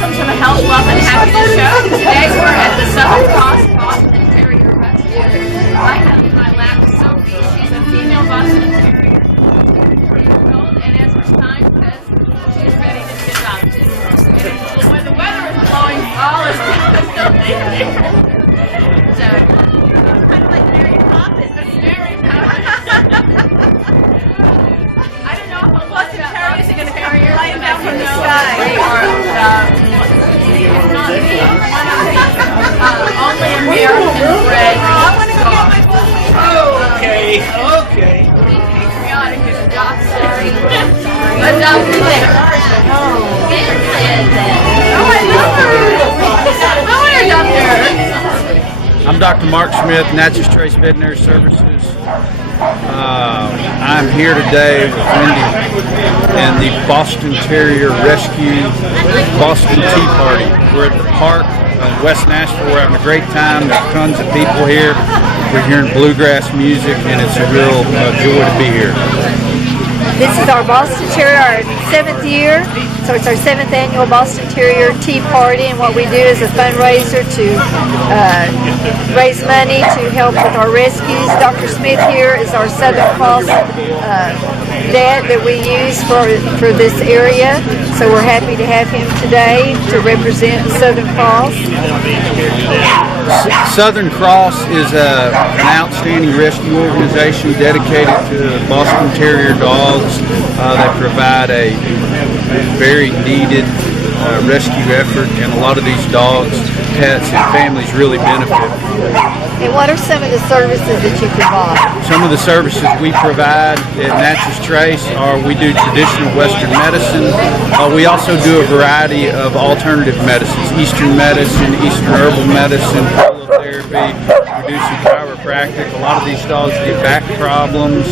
welcome to the Health, Wealth, and Happiness Show. Today we're at the Southern Cross Boston Terrier Rescue. I have in my lap Sophie. She's a female Boston Terrier, 3-year-old, and as her sign says, she's ready to be adopted. And when the weather is blowing, all is still there. So, kind of like Mary Poppins. Mary Poppins. I don't know if Boston Terriers are going to come flying down from the sky. They are, it's not me, only American bred. I want to go get my book. Okay. Patriotic and adopted. Adopted there. Oh, I love her. I want to adopt her. I'm Dr. Mark Smith, Natchez Trace Veterinary Services. I'm here today with Wendy and the Boston Terrier Rescue Boston Tea Party. We're at the park in West Nashville. We're having a great time. There's tons of people here. We're hearing bluegrass music, and it's a real joy to be here. This is our Boston Terrier, our 7th year, so it's our 7th annual Boston Terrier Tea Party, and what we do is a fundraiser to raise money to help with our rescues. Dr. Smith here is our Southern Cross vet that we use for this area, so we're happy to have him today to represent Southern Cross. Southern Cross is an outstanding rescue organization dedicated to Boston Terrier dogs. They provide a very needed rescue effort, and a lot of these dogs, pets, and families really benefit. And what are some of the services that you provide? Some of the services we provide at Natchez Trace are we do traditional Western medicine. We also do a variety of alternative medicines, Eastern medicine, Eastern herbal medicine, prolotherapy. We do some chiropractic. A lot of these dogs get back problems.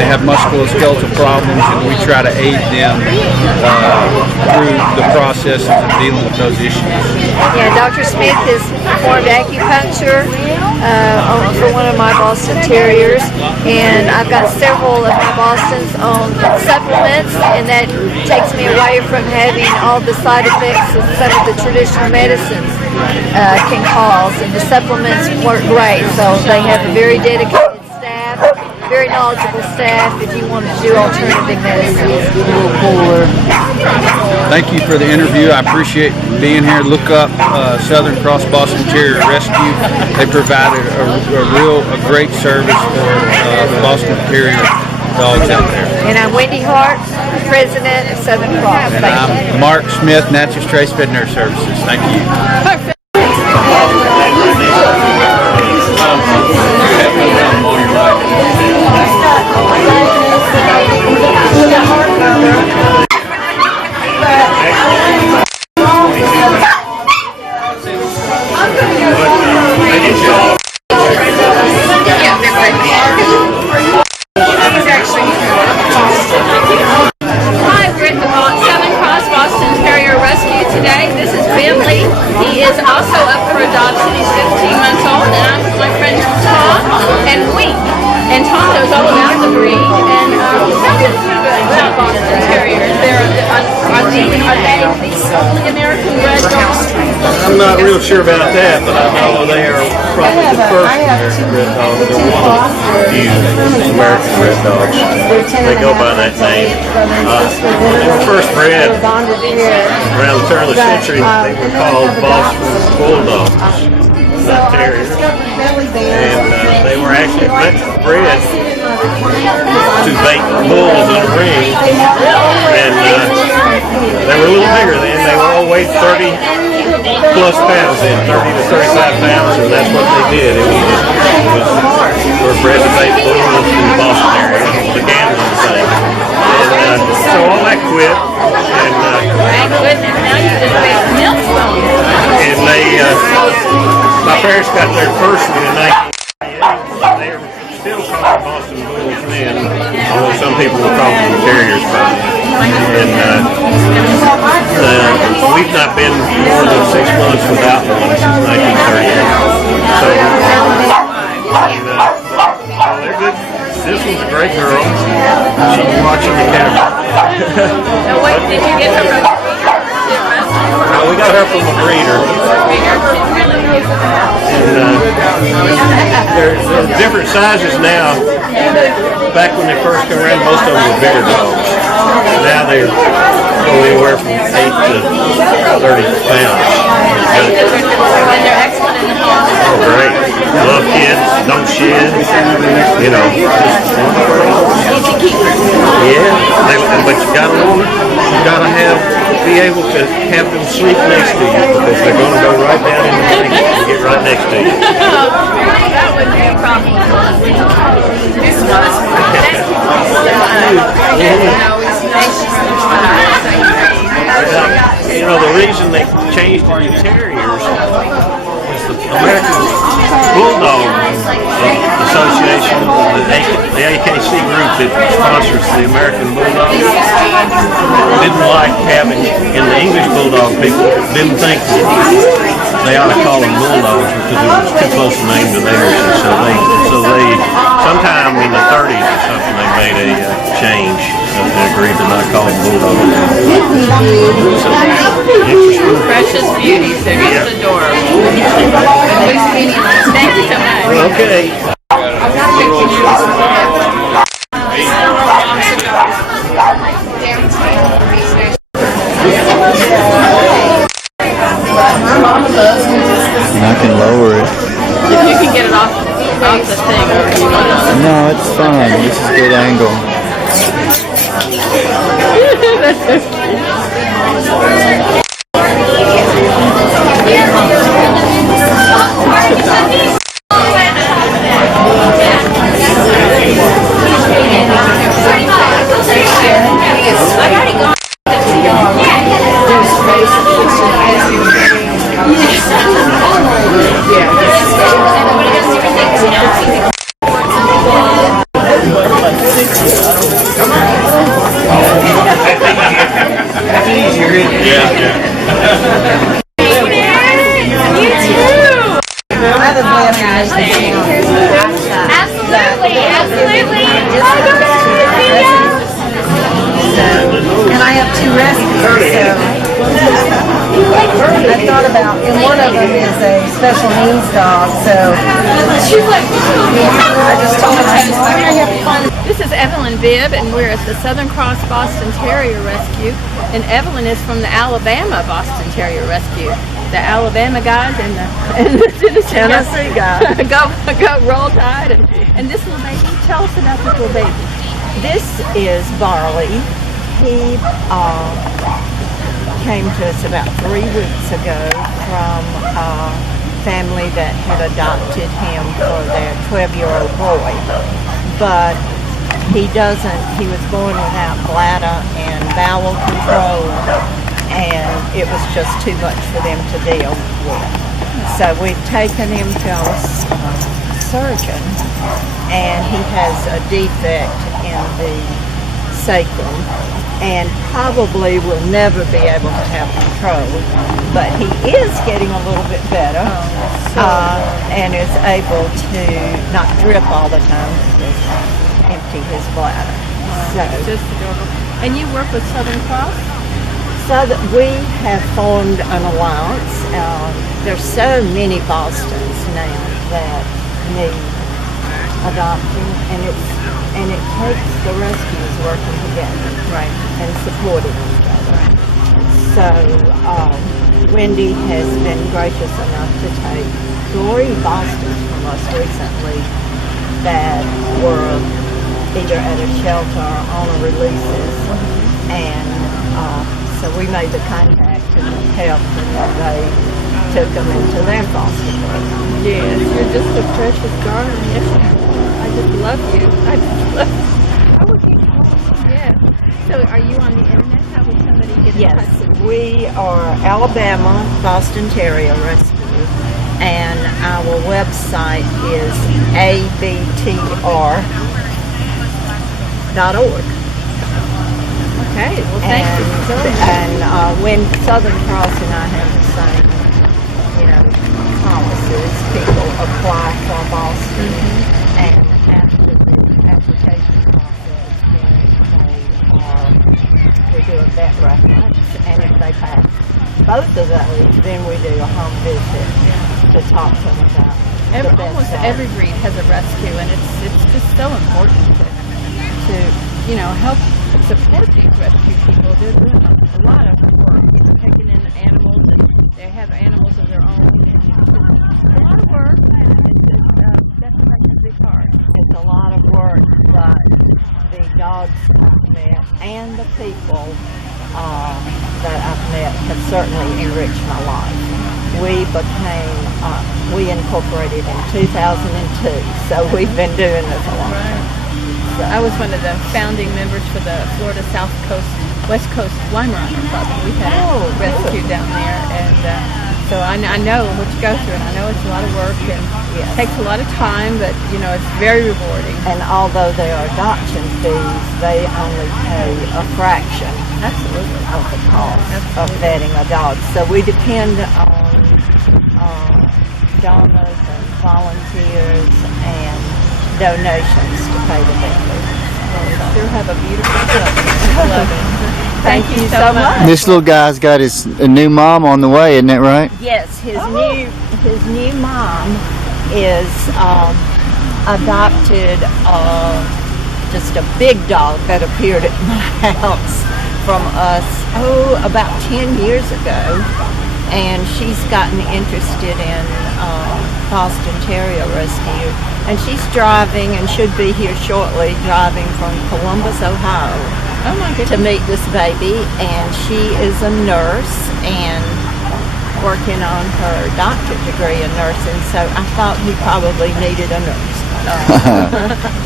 They have musculoskeletal problems, and we try to aid them through the processes of dealing with those issues. Yeah, Dr. Smith has performed acupuncture for one of my Boston Terriers, and I've got several of my Bostons on supplements, and that takes me away from having all the side effects that some of the traditional medicines can cause, and the supplements work great. So they have a very dedicated staff, very knowledgeable staff if you want to do alternative medicine. Thank you for the interview. I appreciate being here. Look up Southern Cross Boston Terrier Rescue. They provided a great service for the Boston Terrier dogs out there. And I'm Wendy Hart, President of Southern Cross. And I'm Mark Smith, Natchez Trace Veterinary Services. Thank you. Perfect. Today. This is Bentley. He is also up for adoption. He's 15 months old, and I'm with my friends Tom and Wink. And Tom knows all about the breed, and he tells us pretty good about Boston Terriers. Are they the American bred dogs? I'm not real sure about that, but I know they are probably the first American bred dogs. They're one of the few American bred dogs. They go by that name. They were first bred around the turn of the century. They were called Boston Bulldogs, not Terriers. And they were actually bred to bait bulls in a ring. And they were a little bigger then. They were all weighed 30 plus pounds then, 30 to 35 pounds, and that's what they did. They were bred to bait bulls in the Boston area, the gambling thing. And so all that quit. And my parents got their first one in 1998. They are still called Boston Bulls then, although some people will call them Terriers probably. And we've not been more than 6 months without one since 1938. So, they're good. This one's a great girl. She's watching the camera. Now, what did you get her from? We got her from a breeder. And they're different sizes now. Back when they first came around, most of them were bigger dogs. Now they go anywhere from 8 to 30 pounds. And they're excellent in the home. Oh, great. Love kids, don't shed, you know. Easy keepers. Yeah, but you gotta want it. You gotta be able to have them sleep next to you because they're gonna go right down in the blanket and get right next to you. That wouldn't be a problem. This was thank you so much. You know, the reason they changed it to Terriers was the American Bulldog Association, the AKC group that sponsors the American Bulldog, didn't like having, in the English Bulldog, people didn't think they ought to call them Bulldogs because it was too close a name to theirs, and so they sometime in the 30s or something, they made a change and agreed to not call them Bulldogs. So, interesting. Precious beauties. They're just adorable. Thank you so much. Okay. And I can lower it. If you can get it off the thing, or you want to. No, it's fine. This is a good angle. And I have 2 rescues, so I thought about, and one of them is a special needs dog, so I just told him, I said, I have to find. This is Evelyn Bibb, and we're at the Southern Cross Boston Terrier Rescue. And Evelyn is from the Alabama Boston Terrier Rescue. The Alabama guys and the Tennessee guys go roll tide. And this little baby, tell us about this little baby. This is Barley. He came to us about 3 weeks ago from a family that had adopted him for their 12-year-old boy. But he was born without bladder and bowel control, and it was just too much for them to deal with. So we've taken him to our surgeon, and he has a defect in the sacrum and probably will never be able to have control, but he is getting a little bit better and is able to not drip all the time, just empty his bladder. So, Just adorable. And you work with Southern Cross? so that we have formed an alliance. There's so many Bostons now that need adopting, and it takes the rescues working together, Right. and supporting each other. So Wendy has been gracious enough to take 3 Bostons from us recently that were either at a shelter or on a releases, and so we made the contact and helped, and then they took them into their foster program. Yes, you're just a precious darling. Yes, I just love you. I just love you. I would keep calling. Yes. So are you on the internet? How would somebody get in Yes, touch with you? we are Alabama Boston Terrier Rescue, and our website is abtr.org. Okay. Well, thank you so much. And when Southern Cross and I have the same, policies, people apply for Boston, and after the application process, then we do a vet reference, and if they pass both of those, then we do a home visit to talk to them about the best Almost dog. every breed has a rescue, and it's just so important to help support these rescue people. They're doing a lot of work, taking in animals, and they have animals of their own. And it's a lot of work. It's definitely a big part. It's a lot of work, but the dogs I've met and the people that I've met have certainly enriched my life. We incorporated in 2002, so we've been doing this a long time. So, I was one of the founding members for the Florida West Coast Weimaraner Club. We had a rescue down there, and so I know what you go through, and I know it's a lot of work, and it takes a lot of time, but it's very rewarding. and although there are adoption fees, they only pay a fraction Absolutely. of the cost of vetting a dog. So we depend on donors and volunteers and donations to pay the vet fees. Well, we sure have a beautiful club. I love it. Thank you so much. This little guy's got a new mom on the way, isn't that right? Yes, his new mom is adopted just a big dog that appeared at my house from us about 10 years ago, and she's gotten interested in Boston Terrier rescue, and she's driving and should be here shortly, driving from Columbus, Ohio. Oh my To goodness. meet this baby, and she is a nurse and working on her doctorate degree in nursing, so I thought he probably needed a nurse.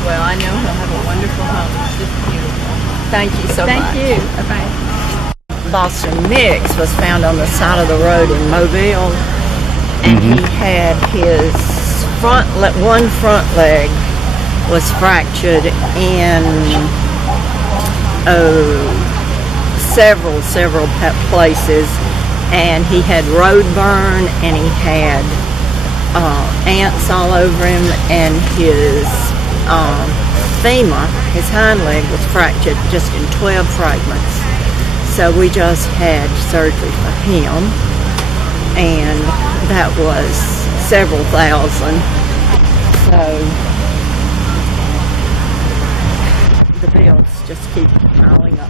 Well, I know he'll have a wonderful home. It's just beautiful. Thank you so much. Thank you. Bye-bye. Boston Mix was found on the side of the road in Mobile, and he had his one front leg was fractured in several places, and he had road burn, and he had ants all over him, and his femur, his hind leg, was fractured just in 12 fragments. So we just had surgery for him, and that was several thousand. So the bills just keep piling up.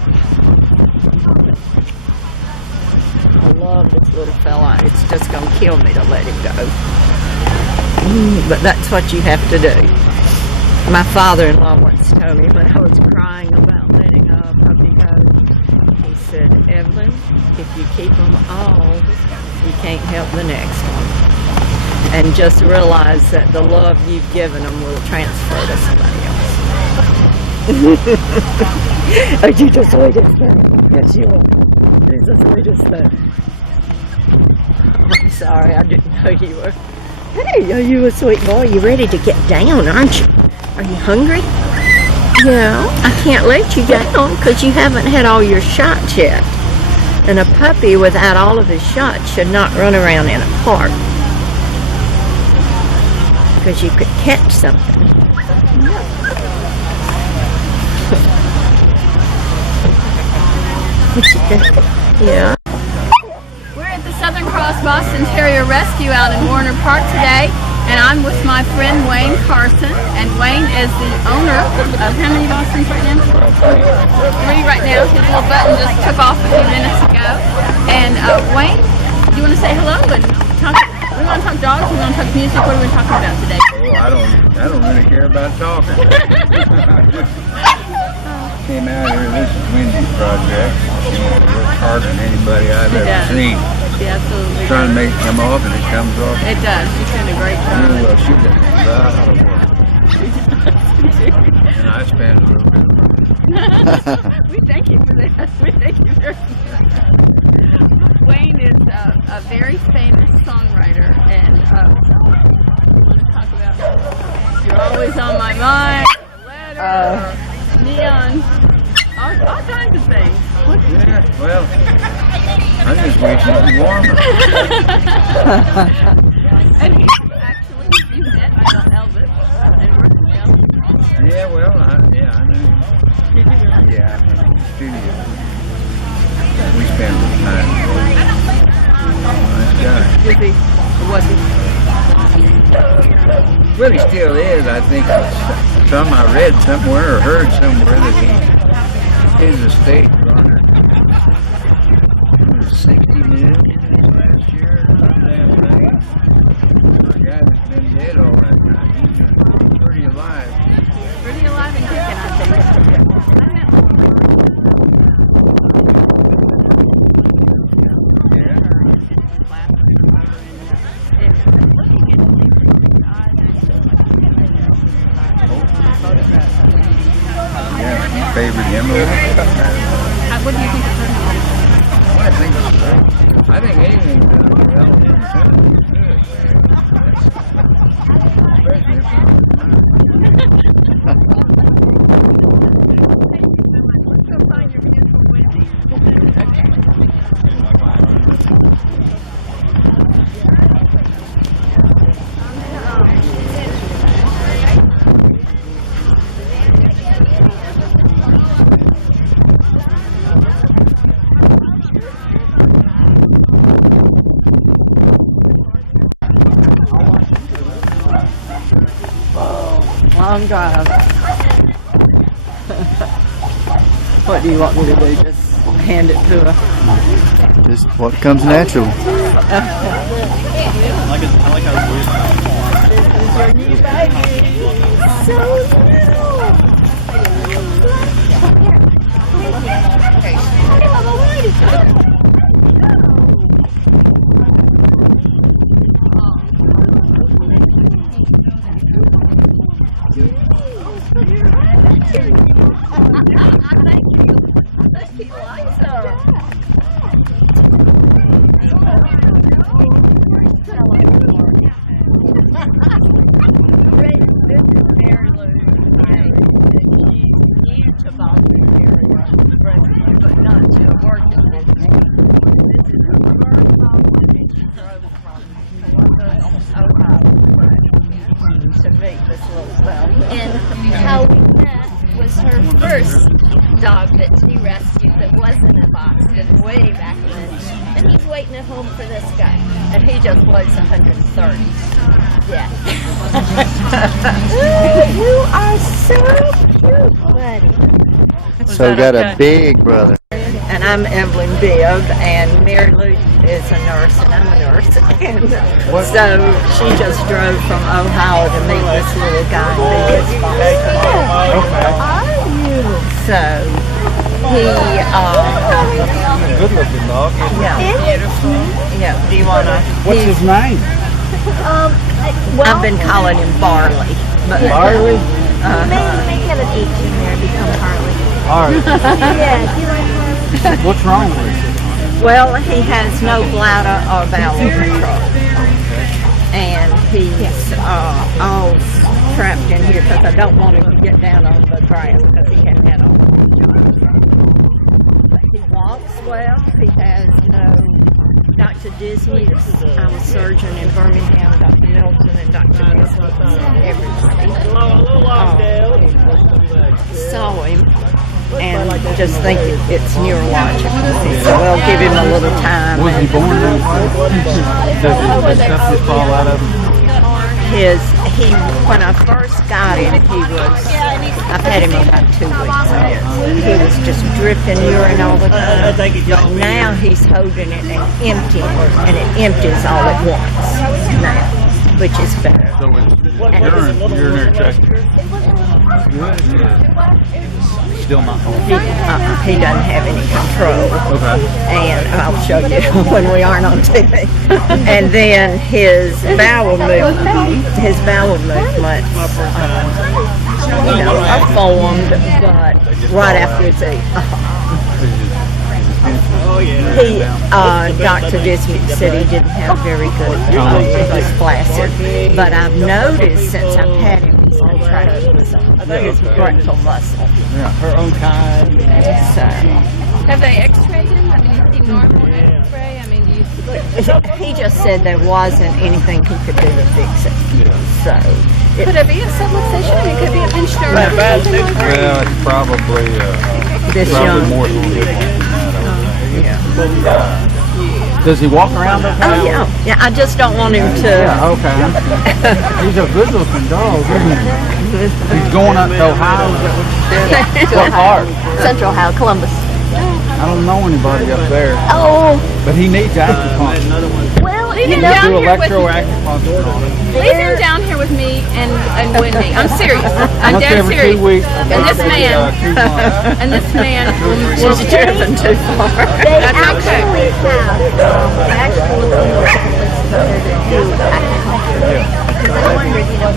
I love this little fella. It's just going to kill me to let him go. But that's what you have to do. My father-in-law once told me when I was crying about letting a puppy go, he said, Evelyn, if you keep them all, you can't help the next one. And just realize that the love you've given them will transfer to somebody else. Are you the sweetest thing? Yes, you are. He's the sweetest thing. I'm sorry, I didn't know you were. Hey, are you a sweet boy? You ready to get down, aren't you? Are you hungry? Yeah, I can't let you down because you haven't had all your shots yet. And a puppy without all of his shots should not run around in a park, because you could catch something. Yeah. We're at the Southern Cross Boston Terrier Rescue out in Warner Park today, and I'm with my friend Wayne Carson, and Wayne is the owner of how many Bostons right now? 3 right now. His little button just took off a few minutes ago. And Wayne, do you want to say hello and talk? We want to talk dogs, we want to talk music. What are we talking about today? Oh, I don't really care about talking. Came out here, this is Wendy's project. She works harder than anybody I've ever does. seen. She absolutely Trying to make it come off, and it comes off. It does. She's doing a great job. Real well. She does a lot of work. And I spend a little bit of money. We thank you for that. We thank you very much. Wayne is a very famous songwriter, and you want to talk about You're Always on My Mind, Letter, Neon, all kinds of things. Yeah, well, I just wish it was warmer. And he actually, you met, I know, Elvis, and worked with Elvis. Yeah, well, I knew. Did you really? Yeah, I mean, in the studio. We spend a little time. Nice guy. Is he? Or was he? Well, he still is. I think some I read somewhere or heard somewhere that his estate garnered 60 million this last year. Some damn thing. For a guy that's been dead all that time, he's pretty alive. Pretty alive and kicking, I think. Yeah. Yeah, you favored him. What do you think of her? Well, I think anything done well in him is good. Especially if Long drive. What do you want me to do? Just hand it to her? Just what comes natural. To meet this little fella. And how we met was her first dog that she rescued that wasn't in Boston way back then. And he's waiting at home for this guy. And he just weighs 130. Yeah. Ooh, you are so cute, buddy. So that got okay? a big brother. And I'm Evelyn Bibb, and Mary Lou is a nurse, and I'm a nurse. And so she just drove from Ohio to meet this little guy and be his sponsor. So he, Good looking dog. yeah, yeah. Do you wanna? What's his name? I've been calling him Barley. But, Barley? Make have an H in there, become Harley. Alright. Yeah, do you like Harley? What's wrong with it? well, he has no bladder or bowel control, and he's all trapped in here because I don't want him to get down on the grass because he hasn't had all the jobs. But he walks well. He has no. Dr. Disney, I'm a surgeon in Birmingham, Dr. Milton and Dr. Disney, everybody. Saw him and just think it's neurological. So we'll give him a little time. Was he born that way? Does the stuff just fall out of him? When I first got him, I've had him about 2 weeks. He was just dripping urine all the time. But now he's holding it and it empties all at once now, which is better. So it's urinary tract. Good. Still not home. He doesn't have any control. Okay. And I'll show you when we aren't on TV. And then his bowel movements, are formed, but right after it's Dr. Disney said he didn't have very good, he was flaccid. But I've noticed since I've had him, he's contracting his rectal muscle. Yeah, her own kind. So. Have they x-rayed him? I mean, is he normal x-ray? I mean, do you He just said there wasn't anything he could do to fix it. So. could it be a subluxation? I mean, could it be a pinched nerve or something like that? Well, it's probably This probably young. more than Yeah. Does he walk around okay? Oh yeah, yeah. I just don't want him to. Yeah, okay. He's a good looking dog, isn't he? He's going up to Ohio, is that what you said? What part? Central Ohio, Columbus. I don't know anybody up there. Oh, But he needs acupuncture. well, Leave you him know, down Do here with electroacupuncture on him. leave him down here with me and Wendy. I'm serious. I'm Once dead every serious. 2 weeks. And this man, 2 months. and this man will She's driven too far. they That's okay. actually have because I wondered, you know,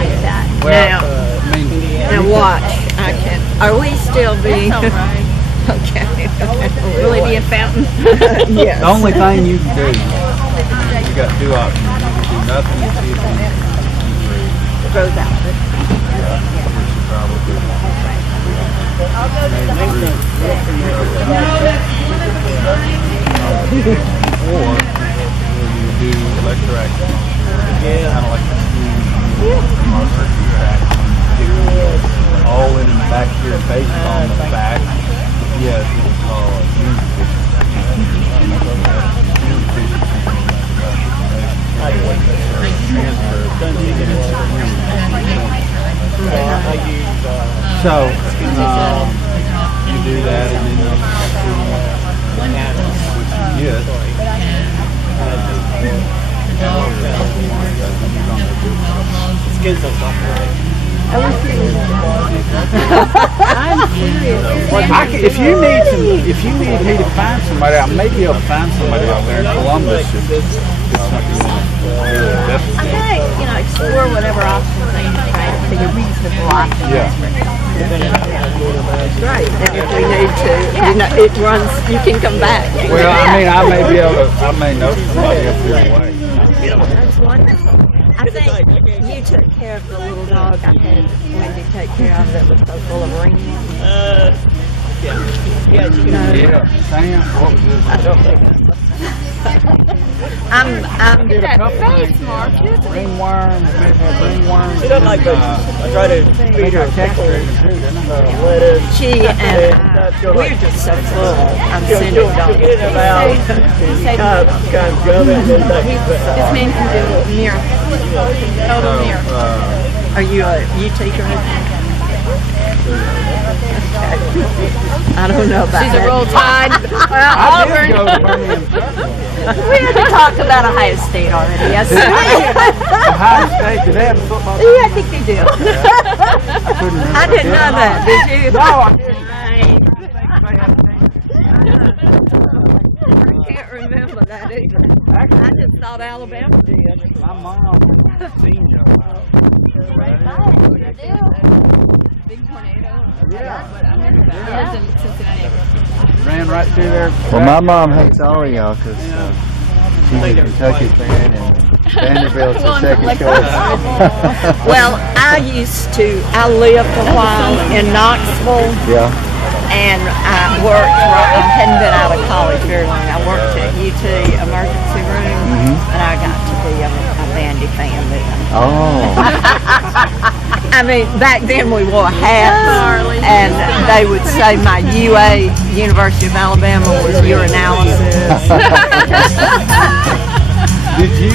like that. Now, I mean, now watch. I can. Are we still being? That's all right. Okay. Will it be a fountain? Yes. the only thing you can do, you got 2 options. You can do nothing and see if you can Grows out. or you do electroacupuncture. Kind of like all in the back here, based on the fact, yes, it's called immune deficiency. So, you do that and then you if you need me to find somebody, I may be able to find somebody out there in Columbus. Okay, you know, explore whatever options they have to take a reasonable option. Yeah. Right. And if we need to, you know, it runs. You can come back. Well, I mean, I may be able to. I may know somebody up your way. That's wonderful. I think you took care of the little dog I had Wendy take care of that was so full of rings. Yeah, Sam, what was this? I don't think I'm Did a couple things. Ringworm, maybe have ringworm. She doesn't like veggies. I try to feed her Texture too, didn't it? lettuce. she and we're just so full. I'm sending She'll dogs. get in her mouth, kind of gum it, and then This man can do a miracle. Total miracle. Are you a teacher? I don't know about She's a that. roll tide. I Auburn. did go to Birmingham. We had to talk about Ohio State already, yes. Ohio State, do they have a football team? Yeah, I think they do. I couldn't remember. I didn't know that. Did you? No, I didn't. I can't remember that either. I just thought Alabama did. My mom seen you. Big tornado. Yeah. But I remember that. I was in Cincinnati. Ran right through there. Well, my mom hates all of y'all because she's a Kentucky fan and Vanderbilt's her second choice. Well, I lived a while in Knoxville, Yeah. and I hadn't been out of college very long. I worked at UT emergency room, and I got to be a Vandy fan then. Oh. I mean, back then we wore hats, and they would say my UA, University of Alabama, was urinalysis. Did you,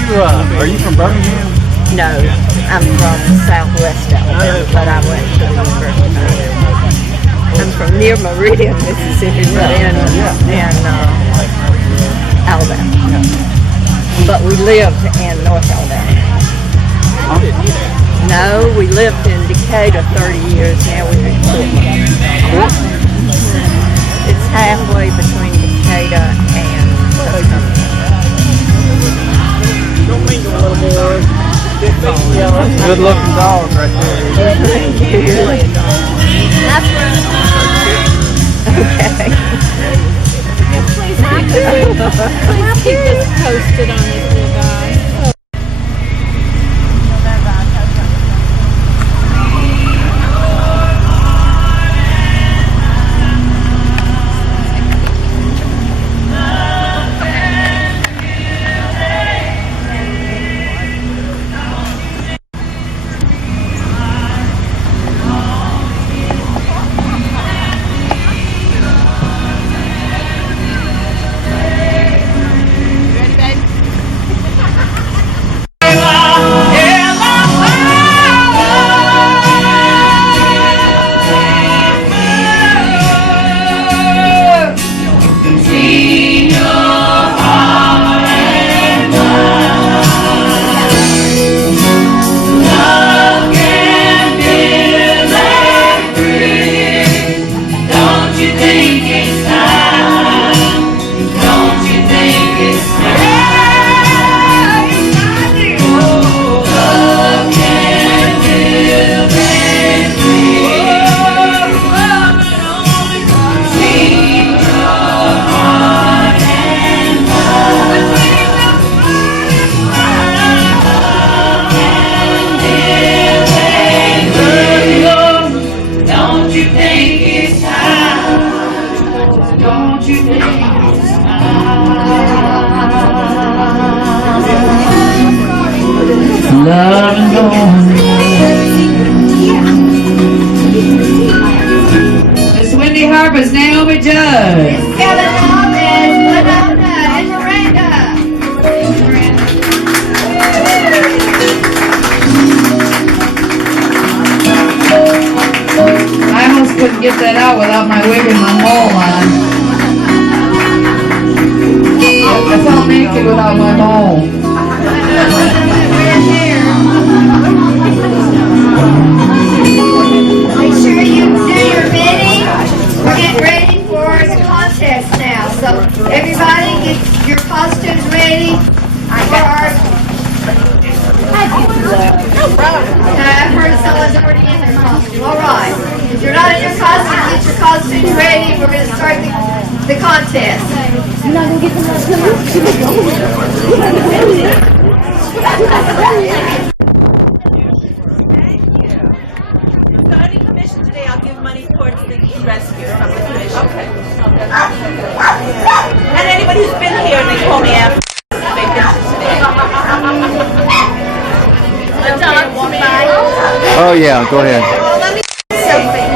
are you from Birmingham? No, I'm from Southwest Alabama, but I went to the University of Alabama. I'm from near Meridian, Mississippi, but in Alabama. But we lived in North Alabama. No, we lived in Decatur 30 years. Now we're in Portland. It's halfway between Decatur and Tuscaloosa. Good looking dog right there. Thank you. That's where Okay. Please keep us posted on this little guy. Naomi Judd. Kevin Lopez, Winona, and Miranda. I almost couldn't get that out without my wig and my mole on. I felt naked without my mole. Make sure you do your bidding. We're getting ready for the contest now. So everybody get your costumes ready for our... I've heard someone's already in their costume. All right. If you're not in your costume, get your costumes ready. We're going to start the contest. You're not going to get them Any commission today, I'll give money towards the rescue from the commission. Okay. And anybody who's been here, they call me after. They've been to today. The dog walk by. Oh yeah, go ahead. Well, let me say something.